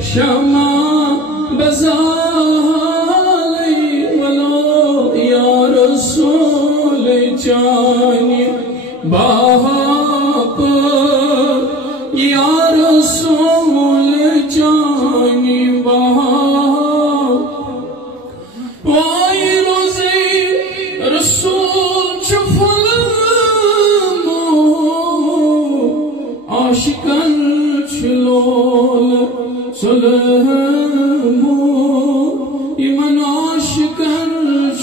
شمع بزالی ولو یا رسول چانی باپ یا رسول چانی باپ وائی روزی رسول چفلمو عاشقاً چلول سلمو ایمن عاشقاً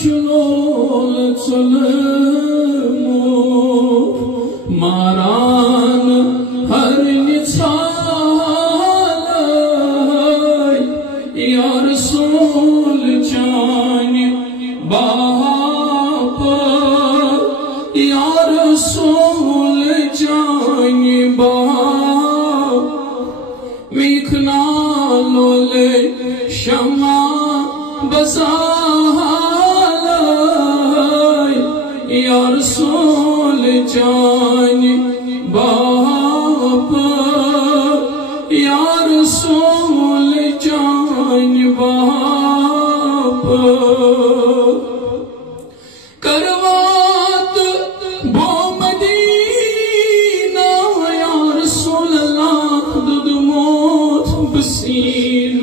چلول سلمو ماران ہر نچال یا رسول چانی باپ یا رسول چانی باپ میکھنا لولے شمع بزالی یا رسول چانی باپ یا رسول چانی باپ کروات بو مدینہ یا رسول اللہ دد موت بسین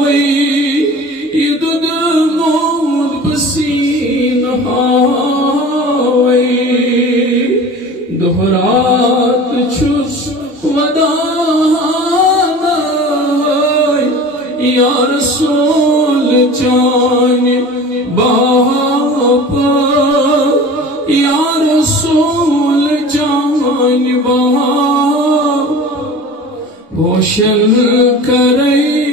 وی دد موت بسین وی دہرات چھس ودانا یا رسول چانی باپ یا رسول چانی باپ پوشن کرئی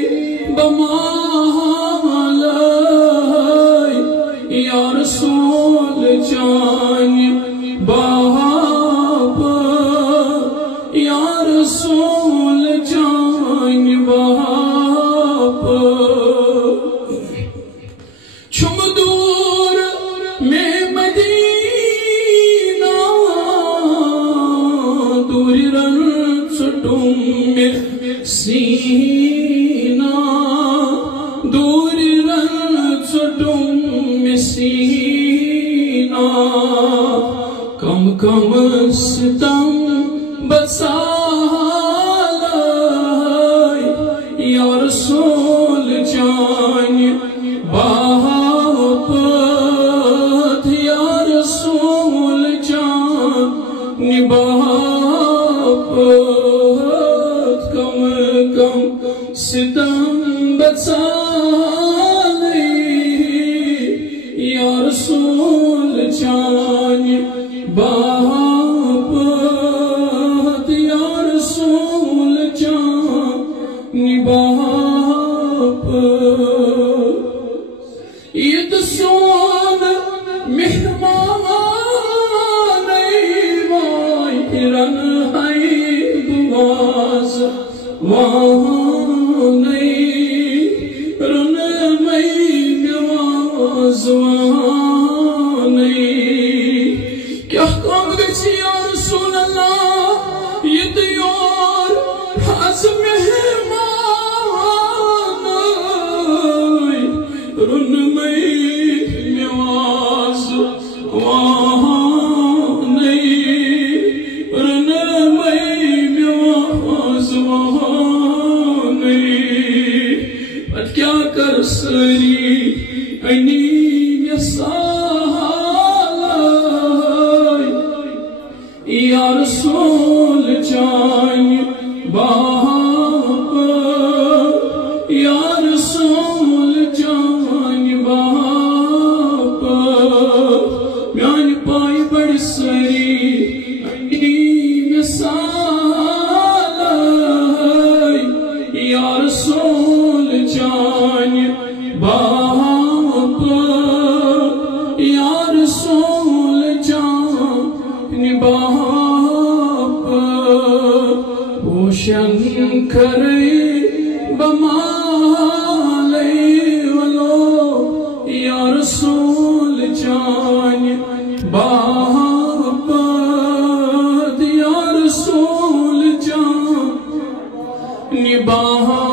بمالائی یا رسول چانی باپ یا رسول چانی باپ چھم دور میں مدینہ دوری رن سٹوں میں سینہ دوری رن سٹوں میں سینہ کم کم ستم بسالائی یا رسول چانی باپ یا رسول چانی باپ کم کم ستم بسالی یا رسول چانی باپ یا رسول چانی باپ یہ تو سون مہمان وائی رن ہے بواز وہاں نہیں رن میں بواز وہاں نہیں کیا کام گچھی یا رسول اللہ یہ دیار حض مہمان رن میں نواز وہاں نہیں رن میں نواز وہاں نہیں بٹ کیا کر سری اینی یسالائی یا رسول چانی باپ یا رسول چانی باپ میان پائی بڑی سری اینی مثالائی یا رسول چانی باپ یا رسول چانی باپ پوشن کرئی بمالی ولو یا رسول چانی باپ یا رسول چانی باہاں